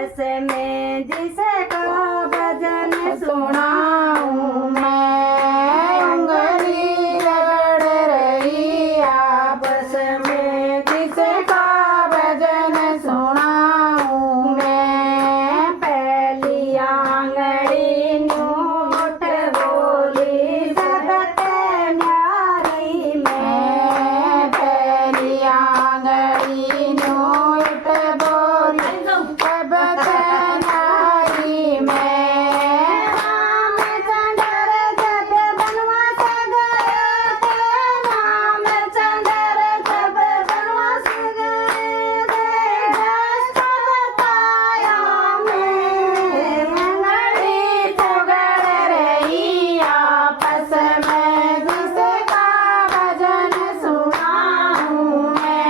आपस में जिसका भजन सुनाऊं मैं। उंगली रगड़ रही आपस में जिसका भजन सुनाऊं मैं। पहली आंगड़ी न्यूं उठ बोली सबके न्यारी मैं पहली आंगली न्यूं उठ बोली सबके न्यारी मैं। रामचंद्र जब वनवास गए थे, रामचंद्र जब वनवास गए थे, रास्ता बताया मैं। उंगली रगड़ रही आपस में जिसका भजन सुनाऊं मैं।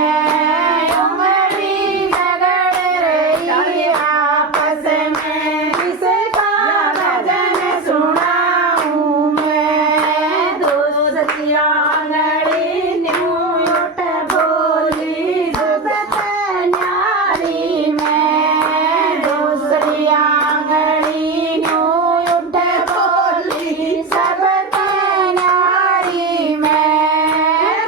उंगली रगड़ रही आपस में जिसका भजन सुनाऊं मैं। दूसरी आंगड़ी न्यूं उठ बोली सबके न्यारी मैं दूसरी आंगली न्यूं उठ बोली सबके न्यारी मैं।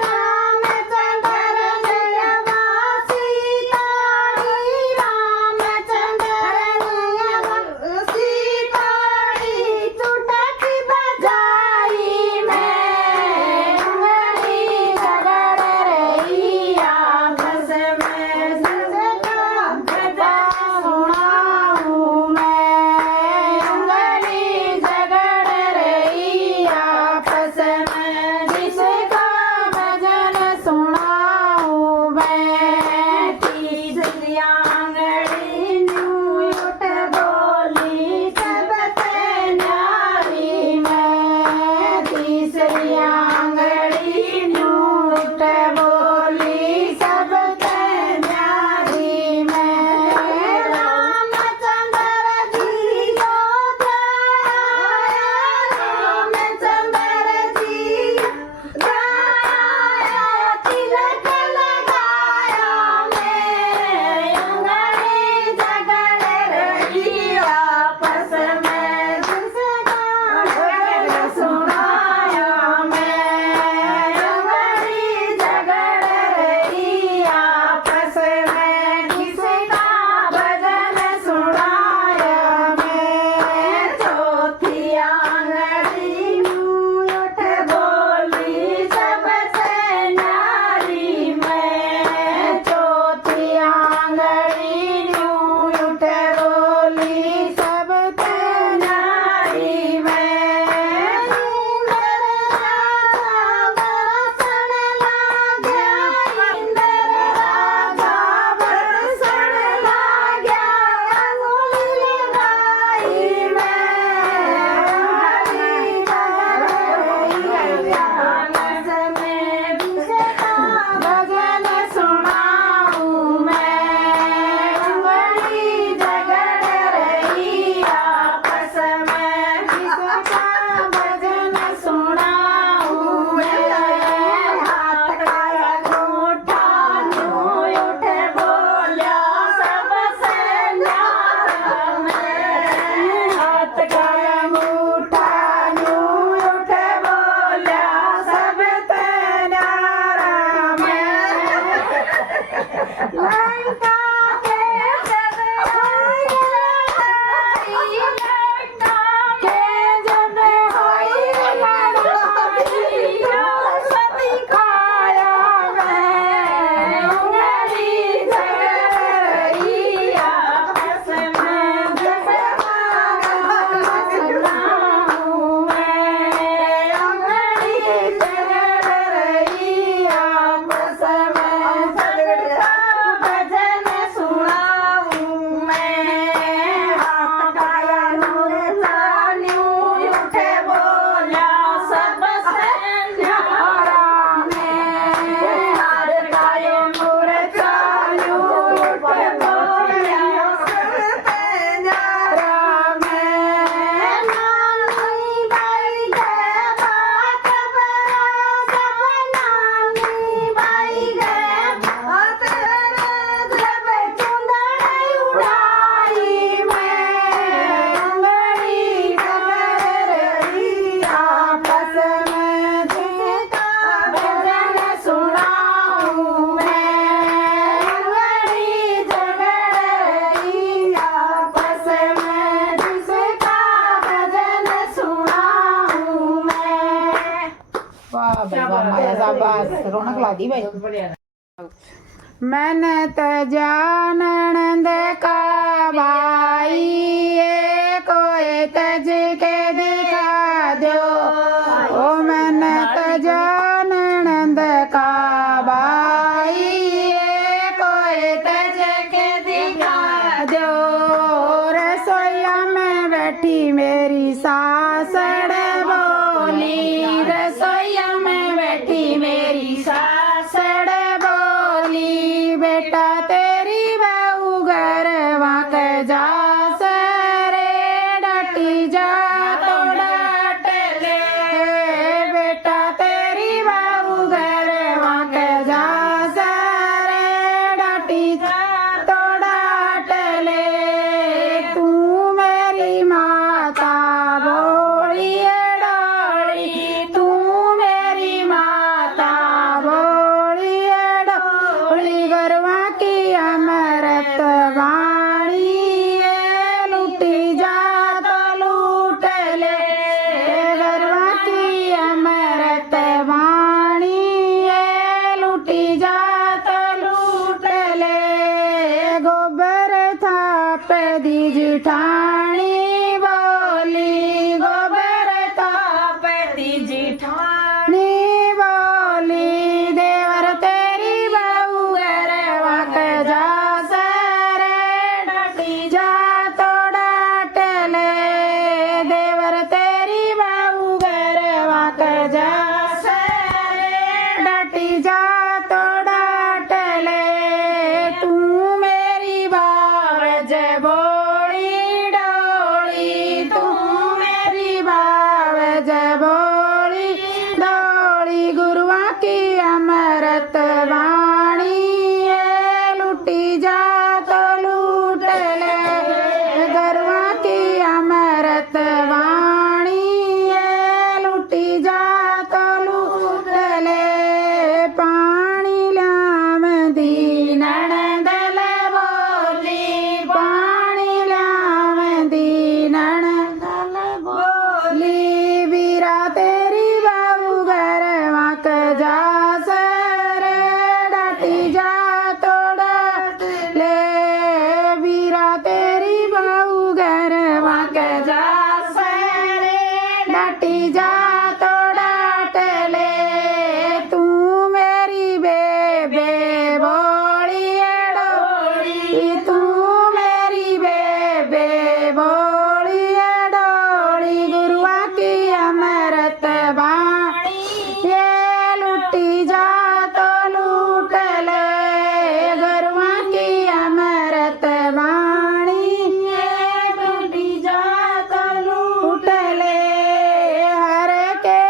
रामचंद्र जयवासी तारी, रामचंद्र जयवासी तारी, चुटकी बजाई मैं। उंगली रगड़ रही आपस में जिसका भजन सुनाऊं मैं। उंगली रगड़ रही आपस में जिसका भजन सुनाऊं मैं। तीसरी आंगड़ी न्यूं उठ बोली सबके न्यारी मैं तीसरी आंगली न्यूं उठ बोली सबके न्यारी मैं। रामचंद्र जी योध्या आया, रामचंद्र जी आया, तिलक लगाया मैं। उंगली रगड़ रही आपस में जिसका भजन सुनाया मैं। उंगली रगड़ रही आपस में जिसका भजन सुनाया मैं। चौथी आंगड़ी न्यूं उठ बोली सबसे न्यारी मैं। चौथी आंगली न्यूं उठ बोली सबके न्यारी मैं। इंद्र राजा बरसण लाग्या, इंद्र राजा बरसण लाग्या, अंगुली लगाई मैं। उंगली रगड़ रही आपस में जिसका भजन सुनाऊं मैं। उंगली रगड़ रही आपस में जिसका भजन सुनाऊं मैं। हाथ का अंगूठा न्यूं उठ बोलिया सबसे न्यारा मैं। हाथ का अंगूठा न्यूं उठ बोलिया सबसे न्यारा मैं। लंका के जब होई लड़ाई, लंका के जब होई लड़ाई सती खाया मैं। उंगली रगड़ रही आपस में जिसका भजन सुनाऊं मैं। उंगली रगड़ रही आपस में जिसका भजन सुनाऊं मैं। रौनक ला दी भाई। मन त जानन का भाई ये कोई तज के दिखा दो, ओ मन त जानन का भाई ये कोई तज के दिखा दो। रसोईया में बैठी मेरी सासड़ बोली, रसोईया में बैठी मेरी सासड़ बोली, बेटा तेरी बहू गरवा के जा सरे डाटी जा तो डाट ले, बेटा तेरी बहू गरवा के जा सरे डाटी जा तो डाट ले। तू मेरी माता बोली डोली, तू मेरी माता बोली डोली, गरवा की अमृत वाणी ये लूटी जा तो लूट ले, गरवा की अमृत वाणी ये लूटी जा तो लूट ले। गोबर थाप दी जिठानी बोली, गोबर थाप दी जिठानी बोली, देवर तेरी बहू गरवा के जा सरे डाटी जा तो डाट ले, देवर तेरी बहू गरवा के जा सरे डाटी जा तो डाट ले। तू मेरी बावज बोली डोली, तू मेरी बावज बोली डोली, गुरुआ की अमृत वाणी ये लूटी जा तो लूट ले, गरुआ की अमृत वाणी ये लूटी जा तो लूट ले। पानी लाम दी नणदल बोली, पानी लाम दी नणदल बोली, बीरा तेरी बहू गरवा के जा सरे डाटी जा तो डाट ले, बीरा तेरी बहू गरवा के जा सरे डाटी जा तो डाट ले। तू मेरी बेबे बोली डोली, तू मेरी बेबे बोली डोली, गुरुआ की अमृत वाणी ये लूटी जा तो लूट ले, गरुआ की अमृत वाणी ये लूटी जा तो लूट ले। हर के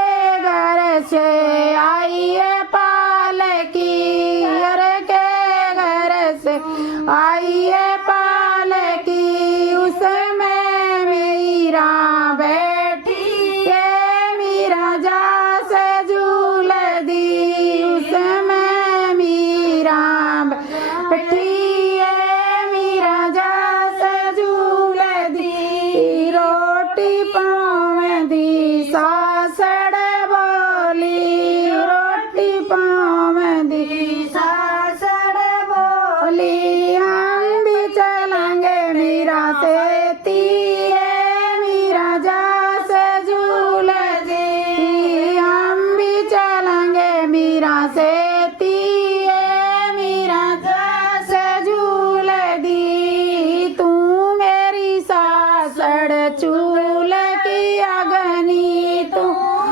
घर से आई है पालकी, हर के घर से आई है पालकी, उसमें मीरा बैठी ये मीरा जा से झूल दी, उसमें मीरा बैठी ये मीरा जा से झूल दी, रोटी पाँव दी सासड़ बोली, रोटी पाँव दी सासड़ बोली, हम भी चलेंगे मीरा से तीए मीरा जा से झूल दी, हम भी चलेंगे मीरा से तीए मीरा जा से झूल दी। तू मेरी सासड़ चूल की अगनी, तू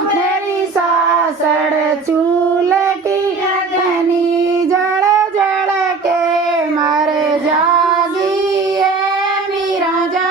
मेरी सासड़ चूल की अगनी, जड़ जड़ के मर जागी ये मीरा जा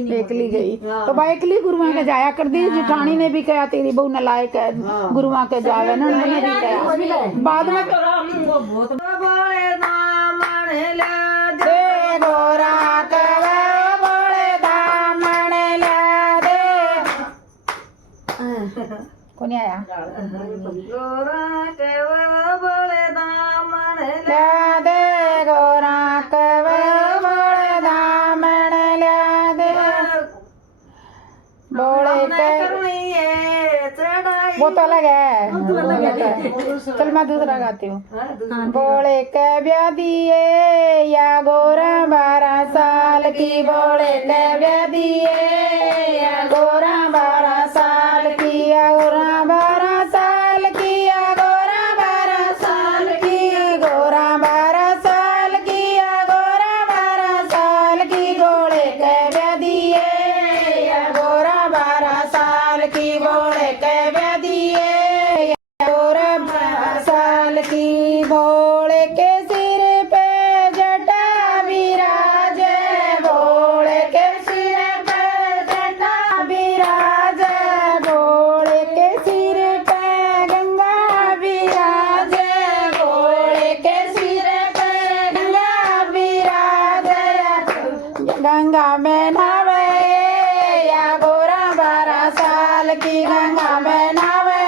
एकली गई तो भाई एकली गुरुआ के जाया कर दी। जिठानी ने भी कहा तेरी बहू नलायक है गुरुआ के जावे ना उन्होंने भी कहा बाद में बोले दामन ला दे गोरा कवे बोले दामन ला दे कौन आया गोरा के बोले दामन ला दे गोरा कवे बोले दामन ला दे बोले के वो तो अलग है चल मैं दूसरा गाती हूँ बोले के ब्याह दिए या गोरा 12 साल की बोले के ब्याह दिए या गोरा 12 साल की या गोरा 12 साल की या गोरा 12 साल की गोरा 12 साल की या गोरा 12 साल की गोले के ब्याह दिए या गोरा 12 साल की बोले के ब्याह दिए गोरा 12 साल की भोले के सिर पे जटा विराजे भोले के सिर पे जटा विराजे भोले के सिर पे गंगा विराजे भोले के सिर पे गंगा विराजे गंगा में नहावे या गोरा 12 साल की गंगा में नहावे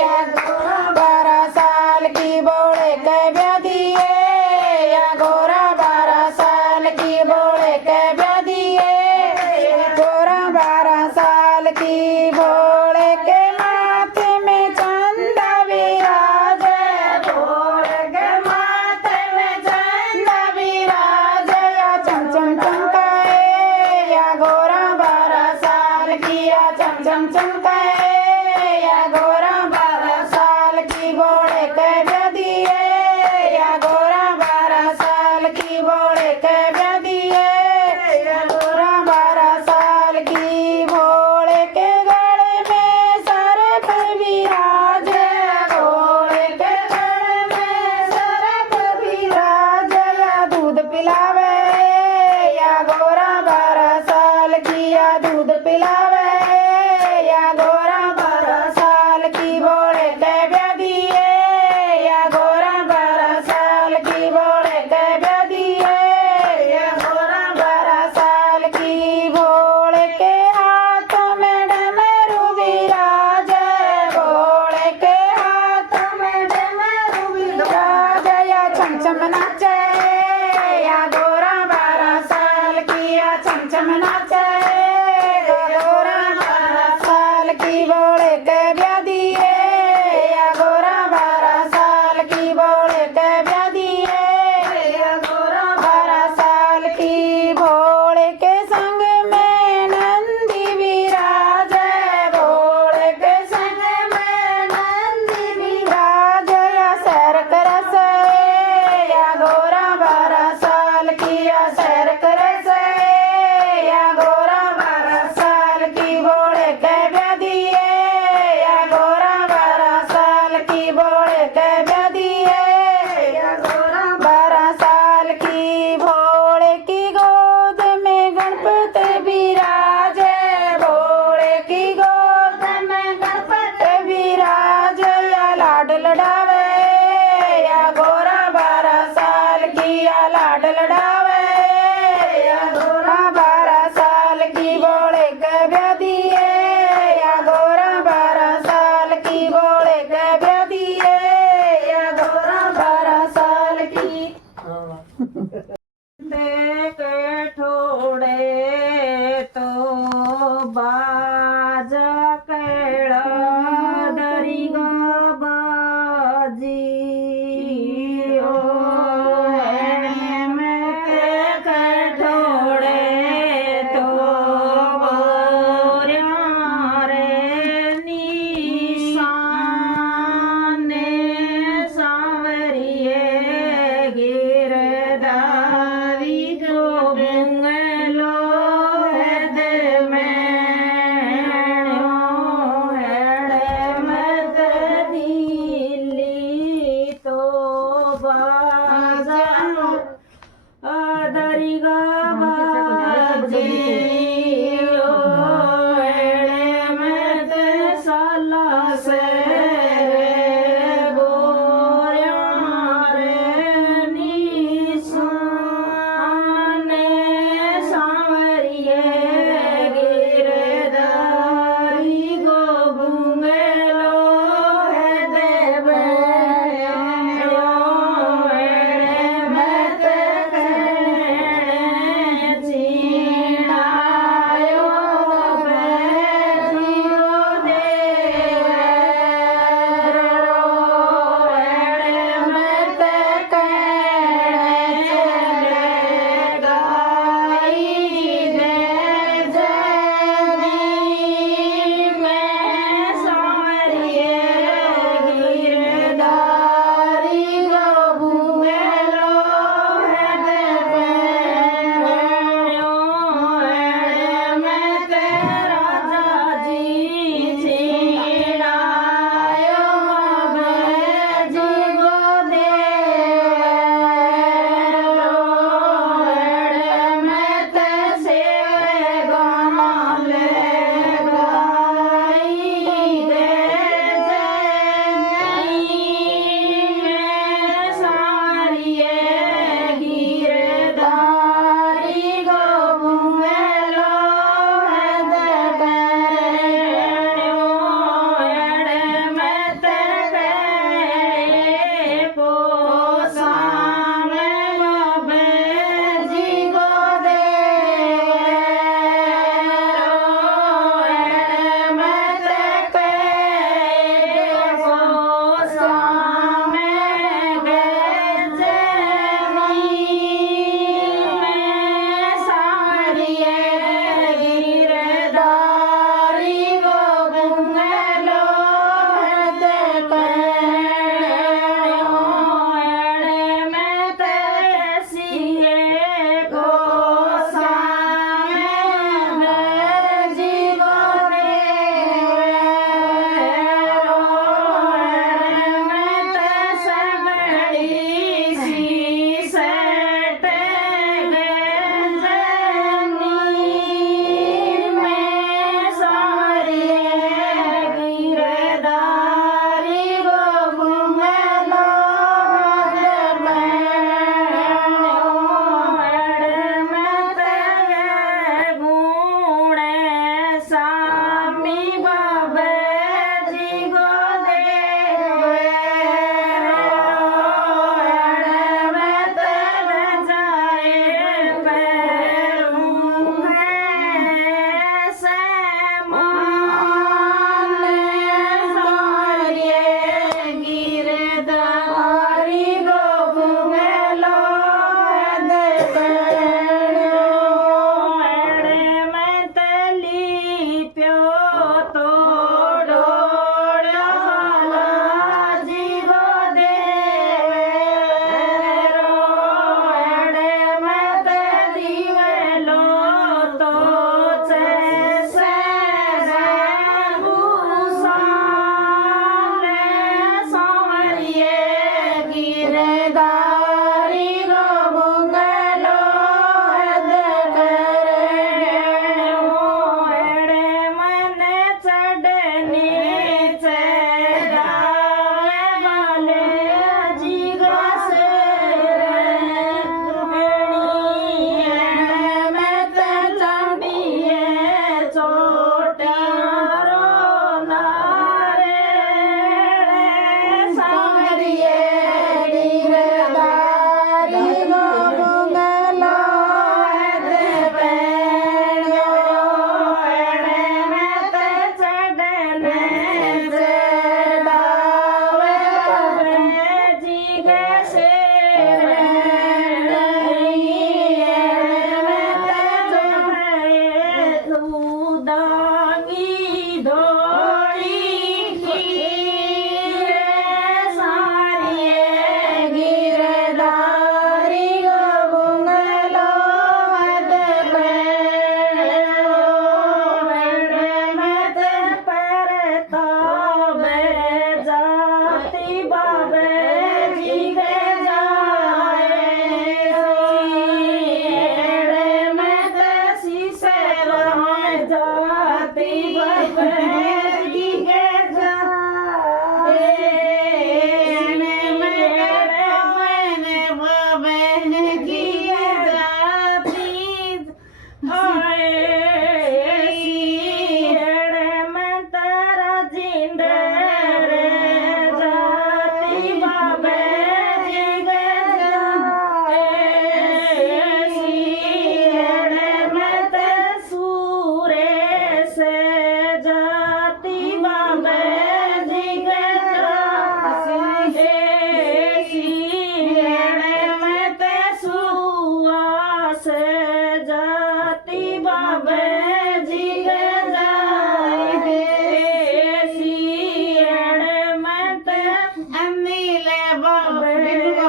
या गोरा 12 साल की बोले के ब्याह दिए या गोरा 12 साल की बोले के ब्याह दिए गोरा 12 साल की बोले के माथे में चंदा विराजे भोले के माथे में चंदा विराजे या चमचम चमकाए या गोरा 12 साल की या चमचम चमकाए या गोरा 12 साल की बोले के ब्याह दिए या गोरा 12 साल की बोले के ब्याह दिए या गोरा 12 साल की भोले के गले में सर्प विराजे भोले के गले में सर्प विराजे या दूध पिलावे या गोरा 12 साल की या दूध पिलावे या गोरा 12 साल की बोले के ब्याह दिए या गोरा 12 साल की बोले के ब्याह दिए या गोरा 12 साल की भोले के हाथ में डमरू विराजे भोले के हाथ में डमरू विराजे या चमचम नाचे या गोरा 12 साल की या चमचम नाचे गोरा 12 साल की बोले के ब्याह दिए या गोरा 12 साल की बोले के ब्याह दिए या गोरा 12 साल की भोले के संग में नंदी विराजे भोले के संग में नंदी विराजे या सैर करस या गोरा 12 साल की या सैर करस या गोरा 12 साल की बोले के ब्याह दिए या गोरा 12 साल की बोले के ब्याह दिए या गोरा 12 साल की भोले की गोद में गणपति विराजे भोले की गोद में गणपति विराजे या लाड लड़ावे या गोरा 12 साल की या लाड लड़ावे या गोरा 12 साल की बोले के ब्याह दिए या गोरा 12 साल की बोले के ब्याह दिए या गोरा 12 साल की देख ठोड़े तो बाज कैड़ दरी बाजी ओ में देख ठोड़े तो बोरिया रे निशान सावरिए गिरदारी जो बुंगलो है दे में हेड़े मत दिल्ली तो बाजा दरिगा बाजी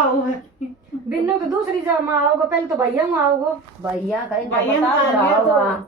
आओ है बिन्नू तो दूसरी जमा आओगे, पहले तो भैया में आओगे। भैया कहीं भैया बता में रहा आगे तो होगा।